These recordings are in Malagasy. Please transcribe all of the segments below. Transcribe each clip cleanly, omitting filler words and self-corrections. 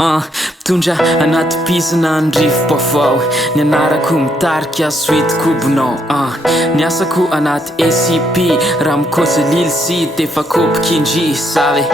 Mitondra anaty pisana andrivo-bavao. Ny anarako mitarika soitokobonao. Ny asako anaty ACP raha mikozy Lil'C defa kopikindry savy.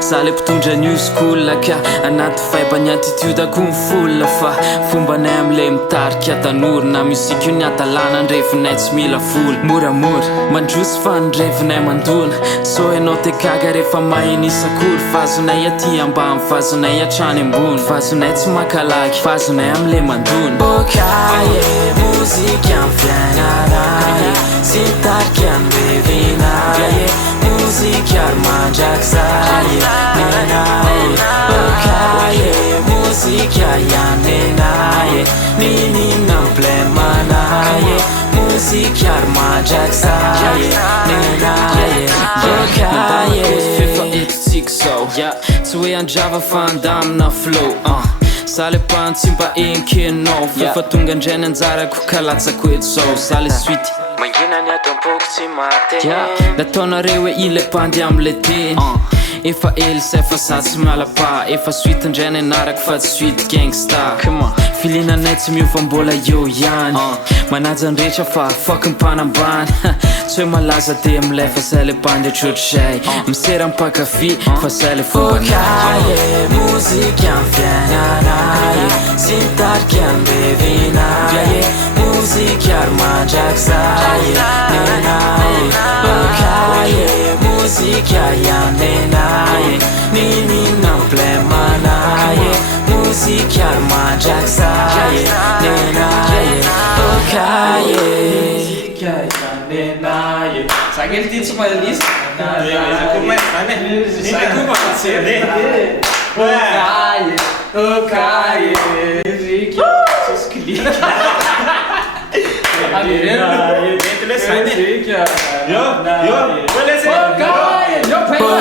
Za le mpitondra new school ka anaty vibe ny attitude-ako mifola fa fombanay amle mitarika tanora na musika io ny atalana andrevinay tsy mila vola. Moramora mandroso fa andrevinay mandona so enao te gaga rehefa mahenisakoro. Vazonay aty ambany vazonay atrany ambony vazonay tsy makalaky vazonay amle mandona. Okaye muzika am fiainanaye sy mitarika andrevinaye muzika ary mandrakzaye nenaye. Okaye muzika ianenaye ninina mplemanaye muzika ary mandrakzaye nenaye. Okaye fefa etotsika zao tsy hoe andrava fa andamina flow. Za le pantsy mba enkenao fefa tonga andrainy anjarako kalatsako eto zao. Za le suite manginany atampoko tsy maty nataonareo hoe ile pandy amle teny efa elsa fa za tsy malapa efa suite andrainy anarako fa tsy suite gangsta. Filinanay tsy miova mbola eo ihany manaja andrehetra fa fuck mpanambany tsy hoe malaza de amilay fa zay le pandy atrotrazay misera mpakafy fa zay le fombanahy. Okaye muzika am fiainanaye sy mitarika andrevinaye muzika ary mandrakzaye nenaye. Okaye muzika ianenaye ninina mplemanaye muzika ary mandrakzaye nenaye. Okaye muzika ianenaye sakely ty tsy malisa Okaye Okaye muzika soskilika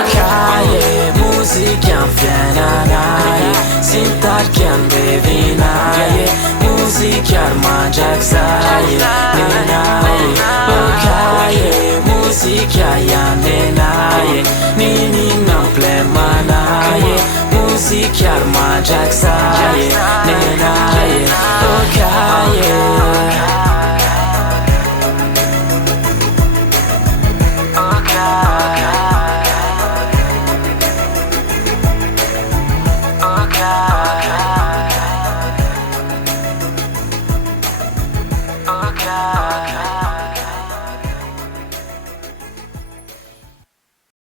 Okaye muzika am fiainanaye sy mitarika andrevinaye muzika ary mandrakzaye nenaye. Okaye muzika ianenaye ninina mplemanaye muzika ary mandrakzaye nenaye.